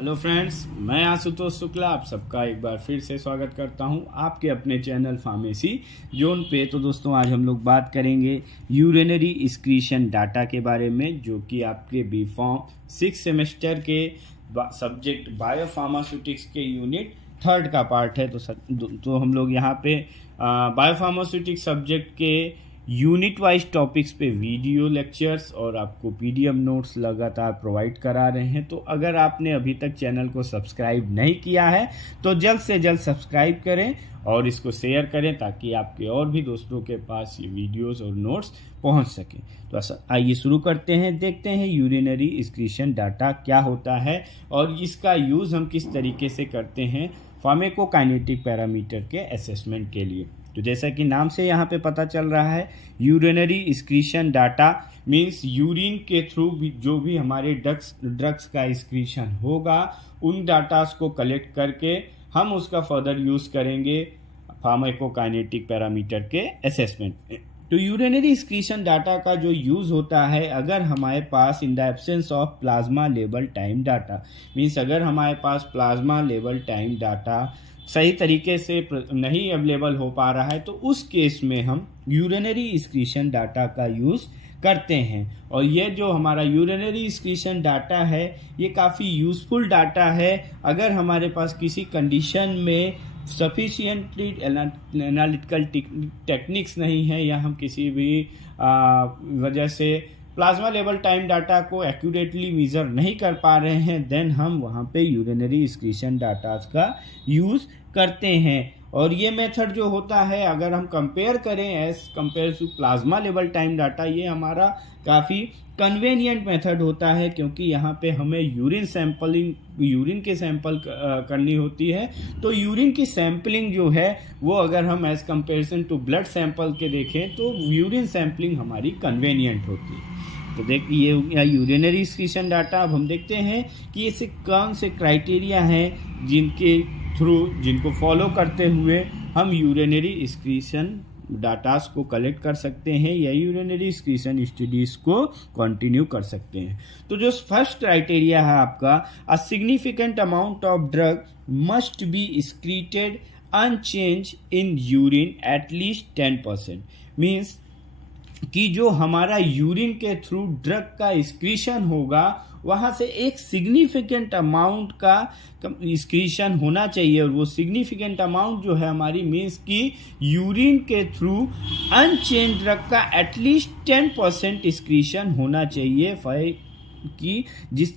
Hello friends, मैं आशुतोष शुक्ला आप सबका एक बार फिर से स्वागत करता हूं आपके अपने चैनल फार्मेसी जोन पे। तो दोस्तों, आज हम लोग बात करेंगे यूरिनरी एक्सक्रीशन डाटा के बारे में, जो कि आपके बी फॉर्म 6 सेमेस्टर के सब्जेक्ट बायोफार्मास्यूटिक्स के यूनिट 3 का पार्ट है। तो हम लोग यहाँ पे बायोफार्मास्यूटिक्स सब्जेक्ट के यूनिट वाइज टॉपिक्स पे वीडियो लेक्चर्स और आपको पीडीएफ नोट्स लगातार प्रोवाइड करा रहे हैं। तो अगर आपने अभी तक चैनल को सब्सक्राइब नहीं किया है तो जल्द से जल्द सब्सक्राइब करें और इसको शेयर करें, ताकि आपके और भी दोस्तों के पास ये वीडियोस और नोट्स पहुंच सकें। तो आइए शुरू करते हैं, देखते हैं यूरिनरी एक्सक्रीशन डाटा क्या होता है और इसका यूज़ हम किस तरीके से करते हैं फार्माकोकाइनेटिक पैरामीटर के असेसमेंट के लिए। तो जैसा कि नाम से यहाँ पे पता चल रहा है, urinary excretion data means urine के थ्रू भी जो भी हमारे ड्रग्स का एक्सक्रीशन होगा, उन डाटास को कलेक्ट करके हम उसका फर्दर यूज़ करेंगे फार्माकोकाइनेटिक पैरामीटर के असेसमेंट में। तो यूरिनरी एक्सक्रीशन डाटा का जो यूज़ होता है, अगर हमारे पास in the absence of plasma level time data means अगर हमारे पास प्लाज्मा लेवल टाइम डाटा सही तरीके से नहीं अवेलेबल हो पा रहा है, तो उस केस में हम यूरिनरी एक्सक्रीशन डाटा का यूज़ करते हैं। और ये जो हमारा यूरिनरी एक्सक्रीशन डाटा है, ये काफ़ी यूज़फुल डाटा है अगर हमारे पास किसी कंडीशन में सफिशिएंटली एनालिटिकल टेक्निक्स नहीं है, या हम किसी भी वजह से प्लाज्मा लेवल टाइम डाटा को एक्यूरेटली मेजर नहीं कर पा रहे हैं, देन हम वहाँ पे यूरिनरी एक्सक्रीशन डाटा का यूज़ करते हैं। और ये मेथड जो होता है, अगर हम कंपेयर करें as compare to plasma level time data, ये हमारा काफ़ी कन्वेनियंट मेथड होता है, क्योंकि यहाँ पे हमें यूरिन के सैंपल करनी होती है। तो यूरिन की सैंपलिंग जो है वो अगर हम as comparison to blood sample के देखें तो यूरिन सैंपलिंग हमारी कन्वेनियंट होती है। तो देखिए ये यूरिनरी एक्सक्रीशन डाटा। अब हम देखते हैं कि ऐसे कौन से क्राइटेरिया हैं जिनको फॉलो करते हुए हम यूरिनरी एक्सक्रीशन डाटास को कलेक्ट कर सकते हैं या यूरिनरी एक्सक्रीशन स्टडीज को कंटिन्यू कर सकते हैं। तो जो फर्स्ट क्राइटेरिया है आपका, a significant amount of drug must be excreted unchange in urine at least 10%। Means कि जो हमारा यूरिन के थ्रू ड्रग का एक्सक्रीशन होगा, वहाँ से एक सिग्निफिकेंट अमाउंट का एक्सक्रीशन होना चाहिए। और वो सिग्निफिकेंट अमाउंट जो है हमारी मीन्स कि यूरिन के थ्रू अनचेंज ड्रग का एटलीस्ट 10% एक्सक्रीशन होना चाहिए कि जिस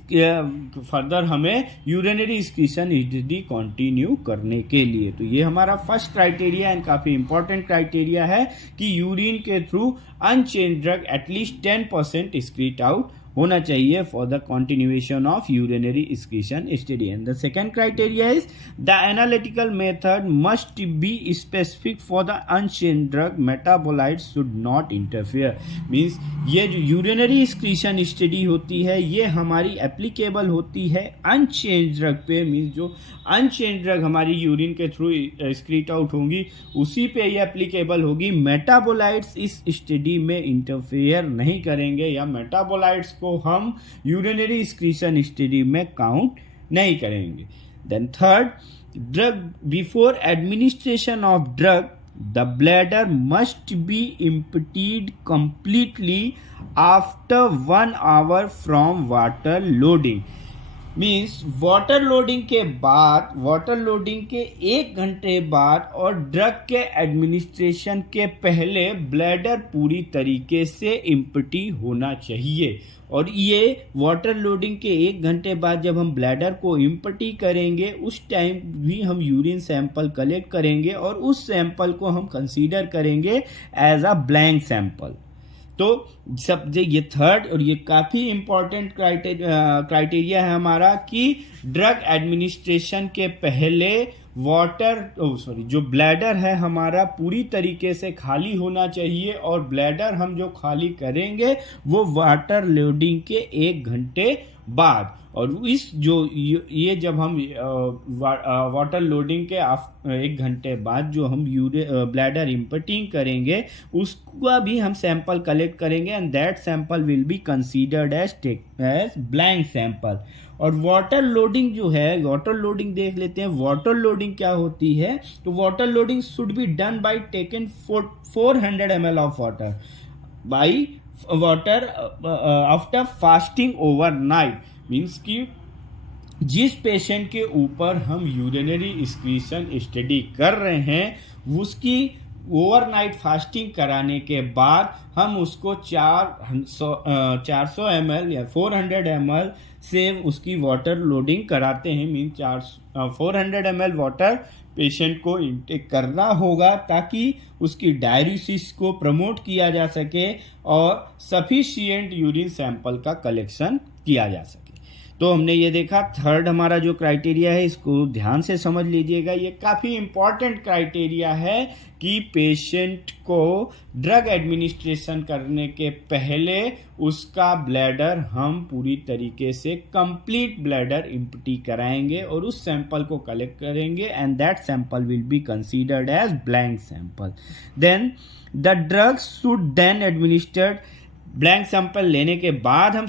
फर्दर हमें यूरिनरी एक्सक्रीशन स्टडी कंटिन्यू करने के लिए। तो ये हमारा फर्स्ट क्राइटेरिया एंड काफ़ी इंपॉर्टेंट क्राइटेरिया है कि यूरिन के through unchange drug at least 10% excrete out होना चाहिए for the continuation of urinary excretion study. And the second criteria is the analytical method must be specific for the unchange drug, metabolites should not interfere. Means ये जो urinary excretion study होती है, ये हमारी applicable होती है unchange drug पे। Means जो अनचेंज ड्रग हमारी यूरिन के थ्रू एक्सक्रीट आउट होंगी, उसी पे ये एप्लीकेबल होगी। मेटाबोलाइट्स इस स्टडी में इंटरफेयर नहीं करेंगे, या मेटाबोलाइट्स को हम यूरिनरी एक्सक्रीशन स्टडी में काउंट नहीं करेंगे। Then third, drug before administration of drug the bladder must be emptied completely after 1 hour from water loading. Means water loading के 1 घंटे बाद और ड्रग के एडमिनिस्ट्रेशन के पहले ब्लैडर पूरी तरीके से एम्प्टी होना चाहिए। और ये वाटर लोडिंग के 1 घंटे बाद जब हम ब्लैडर को एम्प्टी करेंगे, उस टाइम भी हम यूरिन सैंपल कलेक्ट करेंगे और उस सैंपल को हम कंसीडर करेंगे एज अ ब्लैंक सैंपल। तो ये थर्ड और ये काफ़ी इंपॉर्टेंट क्राइटेरिया है हमारा कि ड्रग एडमिनिस्ट्रेशन के पहले जो ब्लैडर है हमारा पूरी तरीके से खाली होना चाहिए, और ब्लैडर हम जो खाली करेंगे वो वाटर लोडिंग के 1 घंटे बाद। और इस जो ये जब हम वाटर लोडिंग के 1 घंटे बाद जो हम ब्लैडर इम्पटिंग करेंगे उसका भी हम सैंपल कलेक्ट करेंगे and that sample will be considered as blank sample. और वाटर लोडिंग जो है, वाटर लोडिंग देख लेते हैं। वाटर लोडिंग क्या होती है? तो water loading should be done by taken 400 ml of water by water after fasting overnight. Means कि जिस पेशेंट के ऊपर हम यूरिनरी एक्सक्रीशन स्टडी कर रहे हैं उसकी ओवरनाइट फास्टिंग कराने के बाद हम उसको 400 ml या 400 ml से उसकी वाटर लोडिंग कराते हैं। मीन 400 ml वाटर पेशेंट को इंटेक करना होगा ताकि उसकी डायलिसिस को प्रमोट किया जा सके और सफिशिएंट यूरिन सैंपल का कलेक्शन किया जा सके। तो हमने ये देखा थर्ड हमारा जो क्राइटेरिया है, इसको ध्यान से समझ लीजिएगा। ये काफ़ी इंपॉर्टेंट क्राइटेरिया है कि पेशेंट को ड्रग एडमिनिस्ट्रेशन करने के पहले उसका ब्लैडर हम पूरी तरीके से कंप्लीट ब्लैडर इम्प्टी कराएंगे और उस सैंपल को कलेक्ट करेंगे and that sample will be considered as blank sample. Then the drug should then administered. Blank sample लेने के बाद हम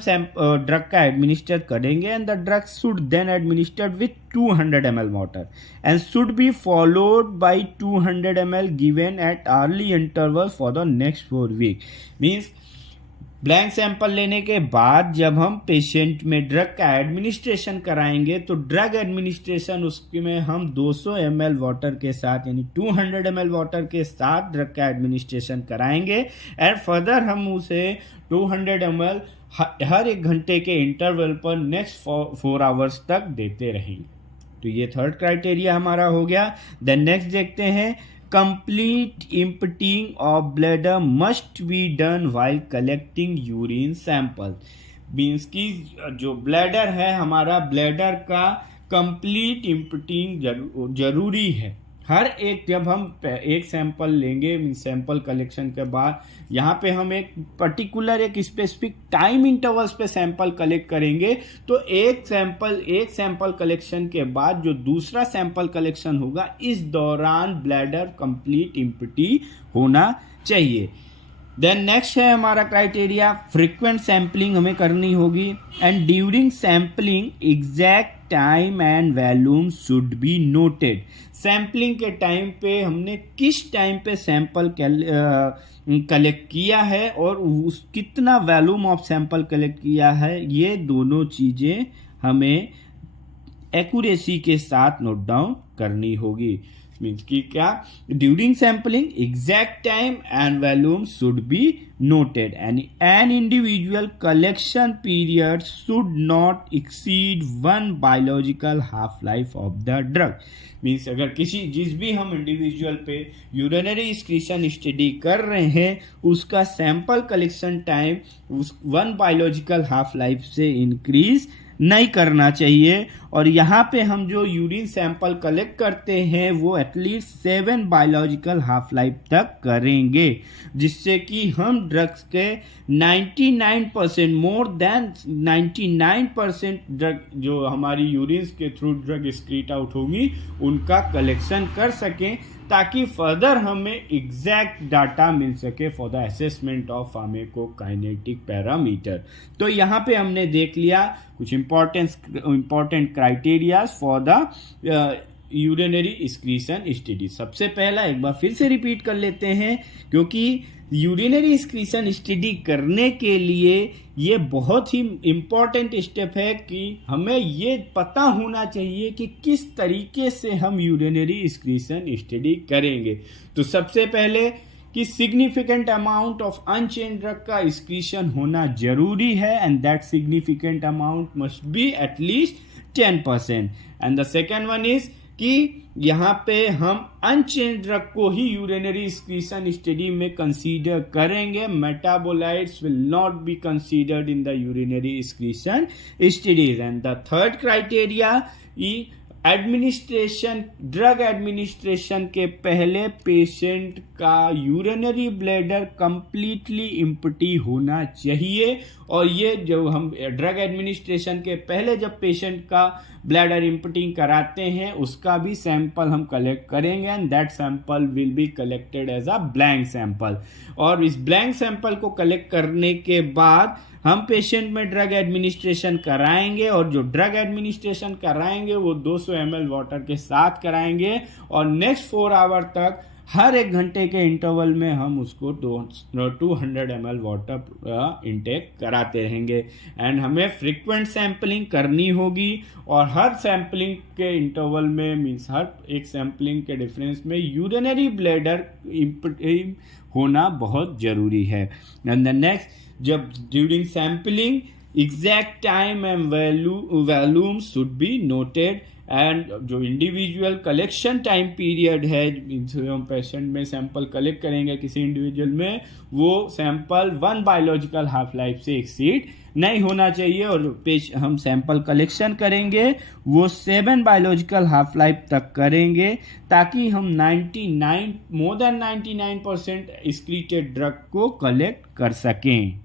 ड्रग का एडमिनिस्टर करेंगे and the drug should then administered with 200 ml water and should be followed by 200 ml given at early interval for the next 4 week. Means blank sample लेने के बाद जब हम पेशेंट में ड्रग का एडमिनिस्ट्रेशन कराएंगे तो ड्रग एडमिनिस्ट्रेशन उसमें हम 200 ml वाटर के साथ यानी 200 ml वाटर के साथ ड्रग का एडमिनिस्ट्रेशन कराएंगे एंड फर्दर हम उसे 200 ml हर 1 घंटे के इंटरवल पर नेक्स्ट 4 आवर्स तक देते रहेंगे। तो ये थर्ड क्राइटेरिया हमारा हो गया। देन नेक्स्ट देखते हैं, complete emptying of bladder must be done while collecting urine sample. Means कि जो ब्लैडर है हमारा, ब्लैडर का कंप्लीट इम्पटिंग जरूरी है। हर एक जब हम एक सैंपल लेंगे सैंपल कलेक्शन के बाद यहाँ पे हम एक पर्टिकुलर एक स्पेसिफिक टाइम इंटरवल्स पे सैंपल कलेक्ट करेंगे। तो एक सैंपल कलेक्शन के बाद जो दूसरा सैंपल कलेक्शन होगा इस दौरान ब्लैडर कंप्लीट इम्पटी होना चाहिए। देन नेक्स्ट है हमारा क्राइटेरिया, फ्रीक्वेंट सैंपलिंग हमें करनी होगी and during sampling exact time and volume should be noted. Sampling के टाइम पे हमने किस टाइम पे सैंपल कलेक्ट किया है और कितना वॉल्यूम ऑफ सैंपल कलेक्ट किया है, ये दोनों चीजें हमें एक्यूरेसी के साथ नोट डाउन करनी होगी। मीन्स कि क्या, during sampling exact time and volume should be noted and an individual collection period should not exceed 1 biological half life of the drug. Means अगर जिस भी हम इंडिविजुअल पे यूरिनरी एक्सक्रीशन स्टडी कर रहे हैं उसका सैंपल कलेक्शन टाइम उस 1 बायोलॉजिकल हाफ लाइफ से इंक्रीज नहीं करना चाहिए। और यहाँ पे हम जो यूरिन सैंपल कलेक्ट करते हैं वो एटलीस्ट 7 बायोलॉजिकल हाफ लाइफ तक करेंगे, जिससे कि हम ड्रग्स के 99% मोर देन 99% ड्रग जो हमारी यूरिन के थ्रू ड्रग एक्सक्रीट आउट होंगी उनका कलेक्शन कर सकें, ताकि फर्दर हमें एग्जैक्ट डाटा मिल सके for the assessment of pharmacokinetic parameter. तो यहाँ पे हमने देख लिया कुछ important criterias for the urinary excretion study. सबसे पहला एक बार फिर से रिपीट कर लेते हैं, क्योंकि यूरिनरी एक्सक्रीशन स्टडी करने के लिए ये बहुत ही इम्पॉर्टेंट स्टेप है कि हमें ये पता होना चाहिए कि किस तरीके से हम यूरिनरी एक्सक्रीशन स्टडी करेंगे। तो सबसे पहले कि significant amount of unchange drug का एक्सक्रीशन होना जरूरी है and that significant amount must be at least 10%। And the second one is कि यहाँ पे हम अनचेंज ड्रग को ही यूरिनरी एक्सक्रीशन स्टडी में कंसीडर करेंगे। Metabolites will not be considered in the urinary excretion studies. And the third criteria drug administration के पहले पेशेंट का यूरिनरी ब्लैडर कंप्लीटली एम्प्टी होना चाहिए। और ये जो हम ड्रग एडमिनिस्ट्रेशन के पहले जब पेशेंट का ब्लैडर एम्प्टिंग कराते हैं उसका भी सैंपल हम कलेक्ट करेंगे, and that sample will be collected as a blank sample. और इस ब्लैंक सैंपल को कलेक्ट करने के बाद हम पेशेंट में ड्रग एडमिनिस्ट्रेशन कराएंगे, और जो ड्रग एडमिनिस्ट्रेशन कराएंगे वो 200 ml वाटर के साथ कराएंगे, और नेक्स्ट 4 आवर तक हर 1 घंटे के इंटरवल में हम उसको 200 ml वाटर इनटेक कराते रहेंगे। एंड हमें फ्रीक्वेंट सैंपलिंग करनी होगी, और हर सैंपलिंग के इंटरवल में मीन्स हर एक सैंपलिंग के डिफरेंस में यूरिनरी ब्लैडर होना बहुत जरूरी है। एंड द नेक्स्ट, जब during sampling exact time and volume should be noted, and जो इंडिविजुअल कलेक्शन टाइम पीरियड है, हम पेशेंट में सैंपल कलेक्ट करेंगे किसी इंडिविजुअल में, वो सैंपल 1 बायोलॉजिकल हाफ लाइफ से एक्सीड नहीं होना चाहिए, और हम सैंपल कलेक्शन करेंगे वो 7 बायोलॉजिकल हाफ लाइफ तक करेंगे, ताकि हम मोर देन 99% एक्सक्रीटेड ड्रग को कलेक्ट कर सकें।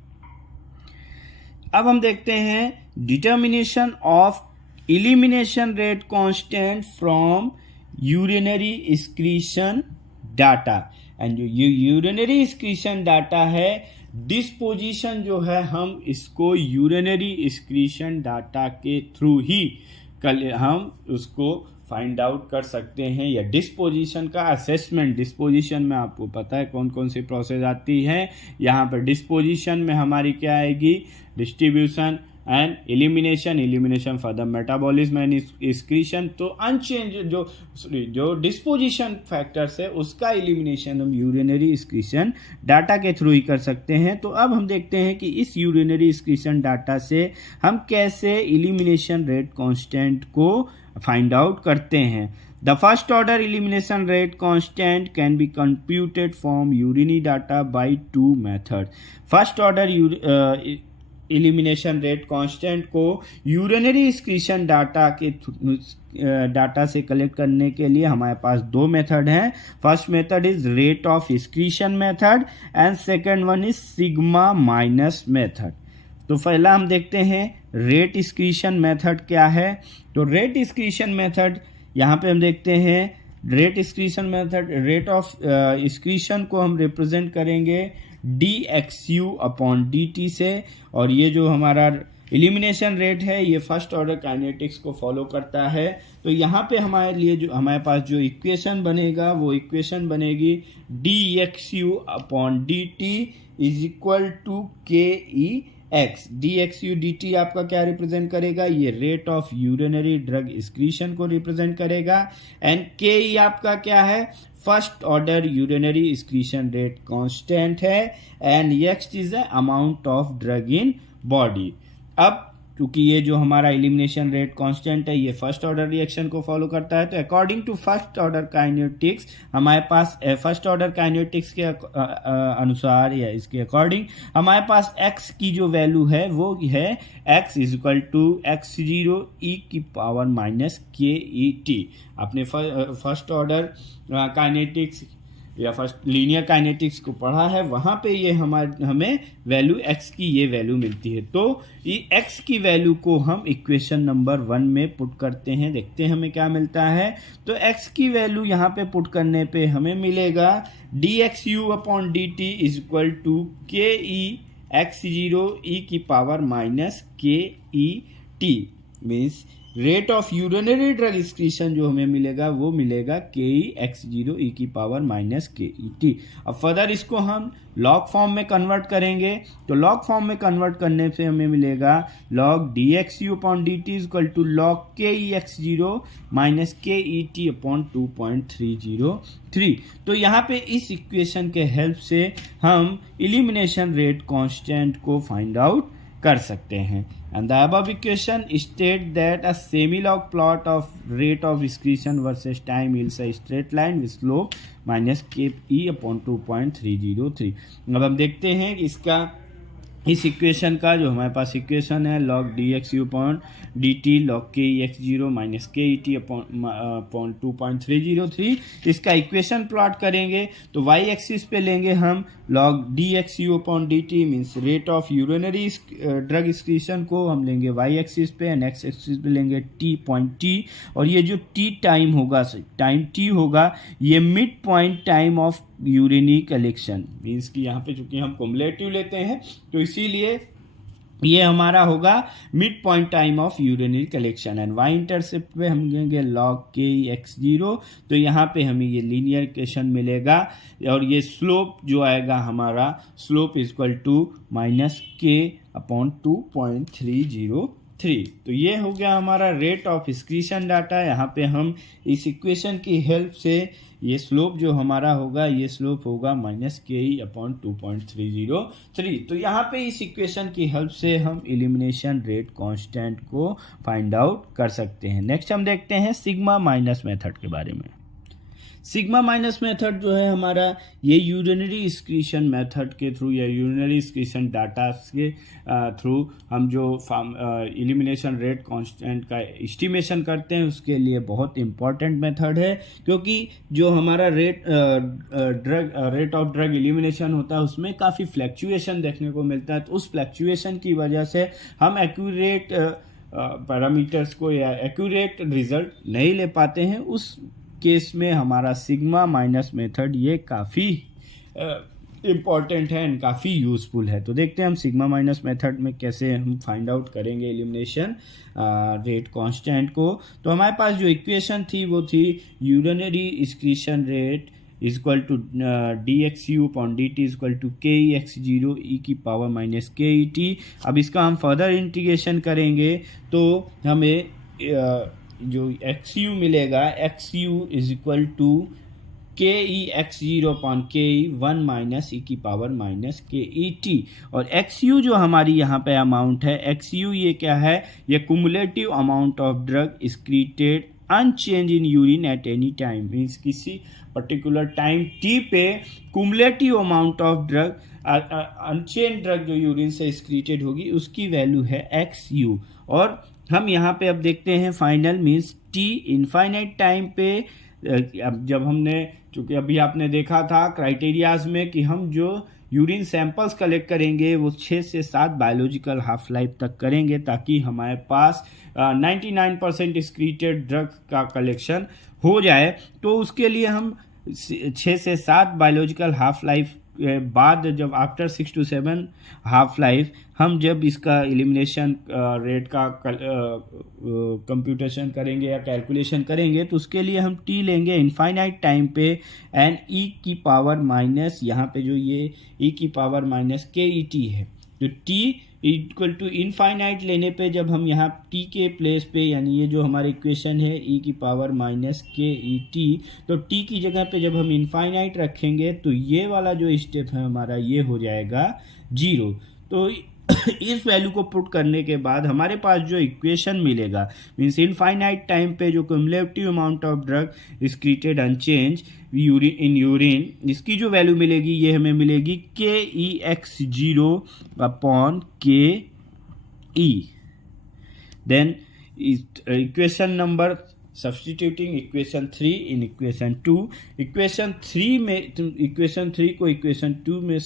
अब हम देखते हैं determination of elimination rate constant from urinary excretion data। And जो यूरिनरी excretion डाटा है, डिस्पोजिशन जो है हम इसको यूरिनरी excretion डाटा के थ्रू ही हम उसको फाइंड आउट कर सकते हैं। या डिस्पोजिशन का असेसमेंट, डिस्पोजिशन में आपको पता है कौन कौन सी प्रोसेस आती है। यहाँ पर डिस्पोजिशन में हमारी क्या आएगी, distribution and elimination for the metabolism and excretion. तो अनचेंज जो डिस्पोजिशन फैक्टर्स है उसका एलिमिनेशन हम यूरिनरी एक्सक्रीशन डाटा के थ्रू ही कर सकते हैं। तो अब हम देखते हैं कि इस यूरिनरी एक्सक्रीशन डाटा से हम कैसे एलिमिनेशन रेट कांस्टेंट को फाइंड आउट करते हैं। The first order elimination rate constant can be computed from urinary data by 2 methods। First order elimination rate constant को यूरिनरी एक्सक्रीशन डाटा से कलेक्ट करने के लिए हमारे पास 2 मेथड हैं। First method is rate of excretion method, and second one is sigma minus method. तो पहला हम देखते हैं रेट एक्सक्रीशन मेथड क्या है। तो रेट एक्सक्रीशन मेथड यहाँ पे हम देखते हैं, rate excretion method, rate of excretion को हम रिप्रेजेंट करेंगे dxu अपॉन dt से, और ये जो हमारा एलिमिनेशन रेट है ये फर्स्ट ऑर्डर काइनेटिक्स को फॉलो करता है। तो यहाँ पे हमारे लिए जो हमारे पास जो इक्वेशन बनेगा वो इक्वेशन बनेगी dxu upon dt is equal to KEX। dxu dt आपका क्या रिप्रेजेंट करेगा, ये rate of urinary drug excretion को रिप्रेजेंट करेगा, एंड KE आपका क्या है, first order urinary excretion rate constant है, and X is the amount of drug in body. अब क्योंकि ये जो हमारा एलिमिनेशन रेट कांस्टेंट है ये फर्स्ट ऑर्डर रिएक्शन को फॉलो करता है, तो according to first order kinetics हमारे पास फर्स्ट ऑर्डर काइनेटिक्स के अनुसार या इसके अकॉर्डिंग हमारे पास x की जो वैल्यू है वो है x is equal to x0 e की पावर माइनस KET। आपने फर्स्ट ऑर्डर काइनेटिक्स या फर्स्ट लीनियर काइनेटिक्स को पढ़ा है, वहां पे ये हमें वैल्यू x की ये वैल्यू मिलती है। तो ये x की वैल्यू को हम इक्वेशन नंबर 1 में पुट करते हैं, देखते हैं हमें क्या मिलता है। तो x की वैल्यू यहाँ पे पुट करने पे हमें मिलेगा dxu upon dt is equal to KE x0 e की power minus KET। Means rate of urinary drug excretion जो हमें मिलेगा वो मिलेगा KE x0 e की पावर माइनस KET। अब फर्दर इसको हम लॉग फॉर्म में कन्वर्ट करेंगे, तो लॉग फॉर्म में कन्वर्ट करने से हमें मिलेगा log dxu upon dt is equal to log KE x0 minus KET upon 2.303। तो यहाँ पे इस इक्वेशन के हेल्प से हम एलिमिनेशन रेट कांस्टेंट को फाइंड आउट कर सकते हैं। And the above equation state that a semi-log plot of rate of excretion versus time yields a straight line with slope minus KE upon 2.303। अब हम देखते हैं कि इसका इस इक्वेशन का जो हमारे पास इक्वेशन है log dxu upon dt log ke x0 minus K E T upon 2.303, इसका इक्वेशन प्लॉट करेंगे तो y एक्सिस पे लेंगे हम log dxu upon dt means rate of urinary drug excretion को हम लेंगे y एक्सिस पे, एंड x एक्सिस पे लेंगे t, और ये जो t टाइम होगा, टाइम t होगा, ये mid point time of urinary collection, means कि यहाँ पे चूंकि हम कुमुलेटिव लेते हैं तो इसीलिए ये हमारा होगा mid point time of urinary collection, and y intercept पे हम लेंगे log के x0, तो यहाँ पे हमें ये लीनियर इक्वेशन मिलेगा, और ये स्लोप जो आएगा हमारा स्लोप इक्वल टू माइनस के अपॉन 2.303। तो ये हो गया हमारा रेट ऑफ एक्सक्रीशन डाटा। यहाँ पे हम इस इक्वेशन की हेल्प से ये स्लोप जो हमारा होगा, ये स्लोप होगा माइनस के ई अपॉन 2.303। तो यहाँ पे इस इक्वेशन की हेल्प से हम एलिमिनेशन रेट कांस्टेंट को फाइंड आउट कर सकते हैं। नेक्स्ट हम देखते हैं सिग्मा माइनस मेथड के बारे में। सिग्मा माइनस मेथड जो है हमारा, ये यूरिनरी एक्सक्रीशन मेथड के थ्रू या यूरिनरी एक्सक्रीशन डाटा के थ्रू हम जो एलिमिनेशन रेट कांस्टेंट का एस्टिमेशन करते हैं उसके लिए बहुत इंपॉर्टेंट मेथड है, क्योंकि जो हमारा रेट ऑफ ड्रग एलिमिनेशन होता है उसमें काफ़ी फ्लैक्चुएशन देखने को मिलता है। तो उस फ्लैक्चुएशन की वजह से हम एक्यूरेट पैरामीटर्स को या एक्यूरेट रिजल्ट नहीं ले पाते हैं। उस केस में हमारा सिग्मा माइनस मेथड ये काफ़ी इम्पॉर्टेंट है एंड काफ़ी यूज़फुल है। तो देखते हैं हम सिग्मा माइनस मेथड में कैसे हम फाइंड आउट करेंगे एलिमिनेशन रेट कांस्टेंट को। तो हमारे पास जो इक्वेशन थी वो थी urinary excretion rate equal to D X U upon D T equal to K E x zero ई की power minus K E T. अब इसका हम फर्दर इंटीग्रेशन करेंगे तो हमें जो एक्स यू मिलेगा, X U is equal to K E x zero upon K E 1 minus ई की power minus K E T. और एक्स यू जो हमारी यहाँ पे अमाउंट है, एक्स यू ये क्या है, ये cumulative amount of drug excreted unchange in urine at any time, means किसी पर्टिकुलर टाइम टी पे cumulative amount of drug unchange drug जो यूरिन से एक्सक्रीटेड होगी उसकी वैल्यू है एक्स यू। और हम यहाँ पे अब देखते हैं final means T infinite time पे। अब जब हमने, चूँकि अभी आपने देखा था क्राइटेरियाज में कि हम जो यूरिन सैंपल्स कलेक्ट करेंगे वो 6 से 7 बायोलॉजिकल हाफ लाइफ तक करेंगे, ताकि हमारे पास 99% एक्सक्रीटेड ड्रग का कलेक्शन हो जाए। तो उसके लिए हम 6 से 7 बायोलॉजिकल हाफ लाइफ बाद, जब आफ्टर 6 to 7 हाफ लाइफ, हम जब इसका एलिमिनेशन रेट का कंप्यूटेशन करेंगे या कैलकुलेशन करेंगे तो उसके लिए हम टी लेंगे इनफाइनाइट टाइम पे, एंड ई की पावर माइनस, यहाँ पे जो ये ई की power minus K E T है, तो टी इक्वल टू इनफाइनाइट लेने पे जब हम यहाँ टी के प्लेस पे, यानी ये जो हमारी इक्वेशन है ई की power minus K E T, तो टी की जगह पे जब हम इनफाइनाइट रखेंगे तो ये वाला जो स्टेप है हमारा ये हो जाएगा 0। तो इस वैल्यू को पुट करने के बाद हमारे पास जो इक्वेशन मिलेगा मीन्स इनफाइनाइट टाइम पे जो cumulative amount of drug excreted unchange in urine, इसकी जो वैल्यू मिलेगी ये हमें मिलेगी के E x zero upon K E. Then equation number substituting equation 3 in equation 2, equation 3 में, इक्वेशन 3 को इक्वेशन 2 में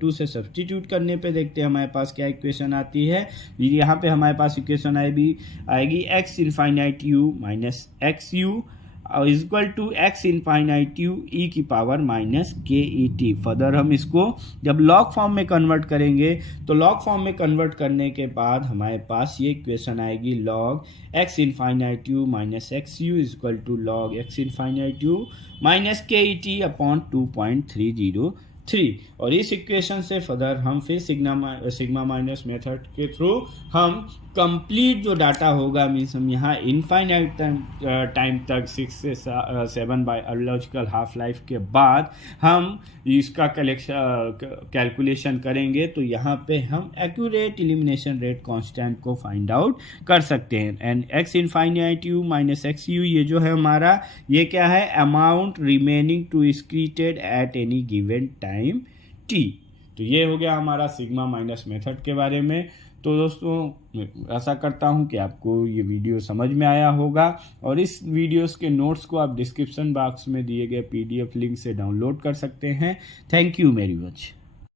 2 से सब्सटीट्यूट करने पे देखते हैं हमारे पास क्या इक्वेशन आती है। यहाँ पे हमारे पास इक्वेशन आएगी X infinite U minus X U is equal to X infinite U E की power minus K E T. Further हम इसको जब लॉग फॉर्म में कन्वर्ट करेंगे तो लॉग फॉर्म में कन्वर्ट करने के बाद हमारे पास ये इक्वेशन आएगी log X infinite U minus X U is equal to log X infinite U minus K E T upon 2.303। और इस इक्वेशन से फर्दर हम फिर सिग्मा माइनस मेथड के थ्रू हम कंप्लीट जो डाटा होगा, मीन्स हम यहाँ इनफाइनाइट टाइम तक 6 से 7 बायोलॉजिकल हाफ लाइफ के बाद हम इसका कैलकुलेशन करेंगे, तो यहाँ पे हम एक्यूरेट एलिमिनेशन रेट कांस्टेंट को फाइंड आउट कर सकते हैं। And x infinite U minus X you ये जो है हमारा, ये क्या है, amount remaining to excreted at any given time T. तो ये हो गया हमारा सिग्मा माइनस मेथड के बारे में। तो दोस्तों आशा करता हूँ कि आपको ये वीडियो समझ में आया होगा, और इस वीडियोस के नोट्स को आप डिस्क्रिप्शन बॉक्स में दिए गए PDF लिंक से डाउनलोड कर सकते हैं। Thank you very much.